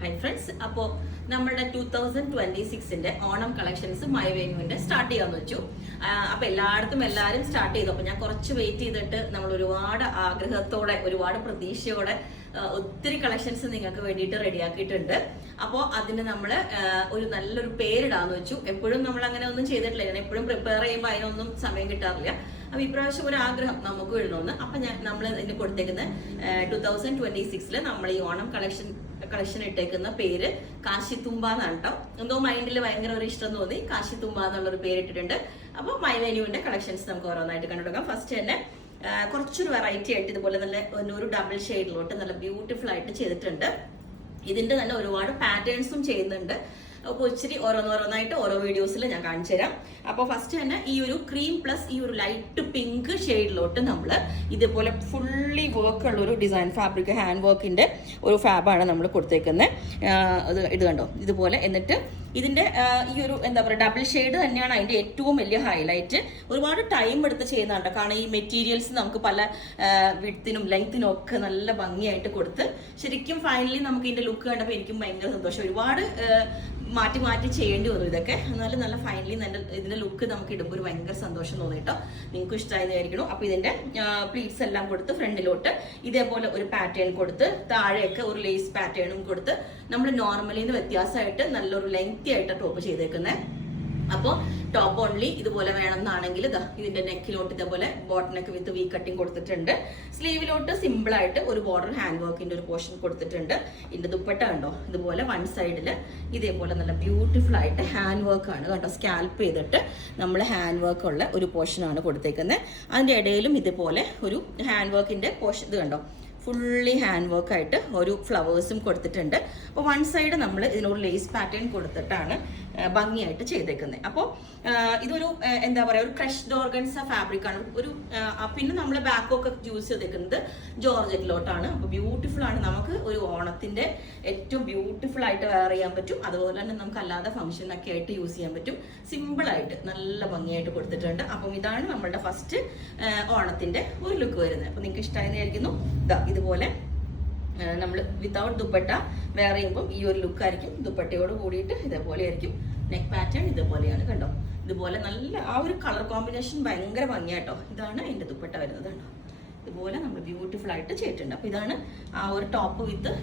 Hi friends, അപ്പോൾ നമ്മുടെ 2026 Onam collections മൈവേനുവിന്റെ start ചെയ്യാന്ന് വെച്ചു. അപ്പൊ എല്ലാവരും സ്റ്റാർട്ട് ചെയ്തു. അപ്പൊ ഞാൻ കുറച്ച് വെയിറ്റ് ചെയ്തിട്ട് നമ്മൾ ഒരുപാട് ആഗ്രഹത്തോടെ ഒരുപാട് പ്രതീക്ഷയോടെ ഒത്തിരി കളക്ഷൻസ് നിങ്ങൾക്ക് വേണ്ടിയിട്ട് റെഡിയാക്കിയിട്ടുണ്ട്. അപ്പോൾ അതിന് നമ്മൾ ഒരു നല്ലൊരു പേരിടാന്ന് വെച്ചു. എപ്പോഴും നമ്മൾ അങ്ങനെ ഒന്നും ചെയ്തിട്ടില്ല. ഞാൻ എപ്പോഴും പ്രിപ്പയർ ചെയ്യുമ്പോൾ അതിനൊന്നും സമയം കിട്ടാറില്ല. അപ്പൊ ഇപ്രാവശ്യം ഒരു ആഗ്രഹം നമുക്ക് ഇടണമെന്ന്. അപ്പൊ നമ്മൾ ഇതിന് കൊടുത്തേക്കുന്ന 2026 നമ്മൾ ഈ ഓണം കളക്ഷൻ ഇട്ടേക്കുന്ന പേര് കാശിത്തുമ്പ എന്നാണ് കേട്ടോ. എന്തോ മൈൻഡിൽ ഭയങ്കര ഒരു ഇഷ്ടം തോന്നി, കാശിത്തുമ്പ എന്നുള്ളൊരു പേര് ഇട്ടിട്ടുണ്ട്. അപ്പൊ മൈവേനുവിന്റെ കളക്ഷൻസ് നമുക്ക് ഓരോന്നായിട്ട് കണ്ടുകൊടുക്കാം. ഫസ്റ്റ് തന്നെ കുറച്ചൊരു വെറൈറ്റി ആയിട്ട് ഇതുപോലെ നല്ല ഒരു ഡബിൾ ഷെയ്ഡിലോട്ട് നല്ല ബ്യൂട്ടിഫുൾ ആയിട്ട് ചെയ്തിട്ടുണ്ട്. ഇതിന്റെ തന്നെ ഒരുപാട് പാറ്റേൺസും ചെയ്യുന്നുണ്ട്. അപ്പോൾ ഇച്ചിരി ഓരോന്നായിട്ട് ഓരോ വീഡിയോസിൽ ഞാൻ കാണിച്ചു തരാം. അപ്പോൾ ഫസ്റ്റ് തന്നെ ഈ ഒരു ക്രീം പ്ലസ് ഈ ഒരു ലൈറ്റ് പിങ്ക് ഷെയ്ഡിലോട്ട് നമ്മൾ ഇതുപോലെ ഫുള്ളി വർക്ക് ഉള്ള ഒരു ഡിസൈൻ ഫാബ്രിക് ഹാൻഡ് വർക്കിന്റെ ഒരു ഫാബാണ് നമ്മൾ കൊടുത്തേക്കുന്നത്. ഇത് കണ്ടോ ഇതുപോലെ. എന്നിട്ട് ഇതിന്റെ ഈ ഒരു എന്താ പറയുക ഡബിൾ ഷെയ്ഡ് തന്നെയാണ് അതിന്റെ ഏറ്റവും വലിയ ഹൈലൈറ്റ്. ഒരുപാട് ടൈം എടുത്ത് ചെയ്യുന്നുണ്ട്. കാരണം ഈ മെറ്റീരിയൽസ് നമുക്ക് പല വിഡ്ത്തിനും ലെങ്ത്തിനും ഒക്കെ നല്ല ഭംഗിയായിട്ട് കൊടുത്ത് ശരിക്കും ഫൈനലി നമുക്ക് ഇതിന്റെ ലുക്ക് കണ്ടപ്പോൾ എനിക്കും ഭയങ്കര സന്തോഷം. ഒരുപാട് മാറ്റി ചെയ്യേണ്ടി വന്നു ഇതൊക്കെ. എന്നാലും നല്ല ഫൈനലി നല്ല ഇതിന്റെ ലുക്ക് നമുക്ക് ഇടുമ്പോൾ ഒരു ഭയങ്കര സന്തോഷം തോന്നി കേട്ടോ. നിങ്ങൾക്ക് ഇഷ്ടമായിരിക്കണം. അപ്പൊ ഇതിന്റെ പ്ലീറ്റ്സ് എല്ലാം കൊടുത്ത് ഫ്രണ്ടിലോട്ട് ഇതേപോലെ ഒരു പാറ്റേൺ കൊടുത്ത് താഴെയൊക്കെ ഒരു ലേസ് പാറ്റേണും കൊടുത്ത് നമ്മൾ നോർമലിന്ന് വ്യത്യാസമായിട്ട് നല്ലൊരു ലെങ്തി ആയിട്ട് ടോപ്പ് ചെയ്തേക്കുന്നത്. അപ്പോൾ ടോപ്പ് ഓൺലി ഇതുപോലെ വേണമെന്നാണെങ്കിൽ ഇതിന്റെ നെക്കിലോട്ട് ഇതേപോലെ ബോട്ട് നെക്ക് വിത്ത് വി കട്ടിങ് കൊടുത്തിട്ടുണ്ട്. സ്ലീവിലോട്ട് സിമ്പിൾ ആയിട്ട് ഒരു ബോർഡർ ഹാൻഡ് വർക്കിന്റെ ഒരു പോർഷൻ കൊടുത്തിട്ടുണ്ട്. ഇതിന്റെ ദുപ്പട്ട കണ്ടോ ഇതുപോലെ വൺ സൈഡിൽ ഇതേപോലെ നല്ല ബ്യൂട്ടിഫുൾ ആയിട്ട് ഹാൻഡ് വർക്ക് ആണ് കേട്ടോ. സ്കാൽപ്പ് ചെയ്തിട്ട് നമ്മൾ ഹാൻഡ് വർക്ക് ഉള്ള ഒരു പോർഷൻ ആണ് കൊടുത്തേക്കുന്നത്. അതിന്റെ ഇടയിലും ഇതുപോലെ ഒരു ഹാൻഡ് വർക്കിന്റെ പോർഷൻ ഇത് കണ്ടോ ഫുള്ളി ഹാൻഡ് വർക്ക് ആയിട്ട് ഒരു ഫ്ലവേഴ്സും കൊടുത്തിട്ടുണ്ട്. അപ്പോൾ വൺ സൈഡ് നമ്മൾ ഇതിനൊരു ലേസ് പാറ്റേൺ കൊടുത്തിട്ടാണ് ഭംഗിയായിട്ട് ചെയ്തേക്കുന്നത്. അപ്പോൾ ഇതൊരു എന്താ പറയുക ഒരു ക്രഷ്ഡ് ഓർഗൻസ ഫാബ്രിക് ആണ്. ഒരു പിന്നെ നമ്മൾ ബാക്കൊക്കെ യൂസ് ചെയ്തേക്കുന്നത് ജോർജറ്റിലോട്ടാണ്. അപ്പോൾ ബ്യൂട്ടിഫുൾ ആണ്. നമുക്ക് ഒരു ഓണത്തിന്റെ ഏറ്റവും ബ്യൂട്ടിഫുൾ ആയിട്ട് വെയർ ചെയ്യാൻ പറ്റും. അതുപോലെ തന്നെ നമുക്ക് അല്ലാതെ ഫംഗ്ഷനൊക്കെ ആയിട്ട് യൂസ് ചെയ്യാൻ പറ്റും. സിമ്പിൾ ആയിട്ട് നല്ല ഭംഗിയായിട്ട് കൊടുത്തിട്ടുണ്ട്. അപ്പം ഇതാണ് നമ്മളുടെ ഫസ്റ്റ് ഓണത്തിന്റെ ഒരു ലുക്ക് വരുന്നത്. അപ്പോൾ നിങ്ങൾക്ക് ഇഷ്ടമായിരിക്കുന്നു. ഇതുപോലെ നമ്മൾ വിത്തൗട്ട് ദുപ്പട്ട വെയർ ചെയ്യുമ്പോൾ ഈ ഒരു ലുക്ക് ആയിരിക്കും. ദുപ്പട്ടയോട് കൂടിയിട്ട് ഇതേപോലെ ആയിരിക്കും. നെക്ക് പാറ്റേൺ ഇതേപോലെയാണ് കണ്ടോ. ഇതുപോലെ നല്ല ആ ഒരു കളർ കോമ്പിനേഷൻ ഭയങ്കര ഭംഗിയാട്ടോ. ഇതാണ് അതിന്റെ ദുപ്പട്ട വരുന്നത് കണ്ടോ. ഇതുപോലെ നമ്മൾ ബ്യൂട്ടിഫുൾ ആയിട്ട് ചെയ്തിട്ടുണ്ട്. അപ്പൊ ഇതാണ് ആ ഒരു ടോപ്പ് വിത്ത്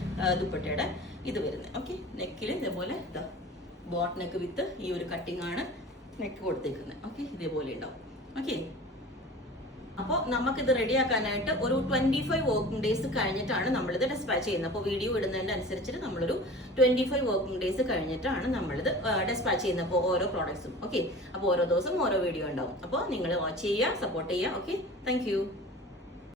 ദുപ്പട്ടയുടെ ഇത് വരുന്നത്. ഓക്കെ, നെക്കിൽ ഇതേപോലെ ബോട്ട് നെക്ക് വിത്ത് ഈ ഒരു കട്ടിംഗ് ആണ് നെക്ക് കൊടുത്തേക്കുന്നത്. ഓക്കെ, ഇതേപോലെ ഉണ്ടാവും. ഓക്കെ, അപ്പോൾ നമുക്കിത് റെഡിയാക്കാനായിട്ട് ഒരു 25 വർക്കിംഗ് ഡേയ്സ് കഴിഞ്ഞിട്ടാണ് നമ്മളിത് ഡെസ്പാച്ച് ചെയ്യുന്നത്. അപ്പോൾ വീഡിയോ ഇടുന്നതിന്റെ അനുസരിച്ചിട്ട് നമ്മളൊരു 25 വർക്കിംഗ് ഡേയ്സ് കഴിഞ്ഞിട്ടാണ് നമ്മളിത് ഡെസ്പാച്ച് ചെയ്യുന്നത്. അപ്പോൾ ഓരോ പ്രോഡക്ട്സും. ഓക്കെ, അപ്പോൾ ഓരോ ദിവസം ഓരോ വീഡിയോ ഉണ്ടാവും. അപ്പോൾ നിങ്ങൾ വാച്ച് ചെയ്യുക, സപ്പോർട്ട് ചെയ്യുക. Okay, thank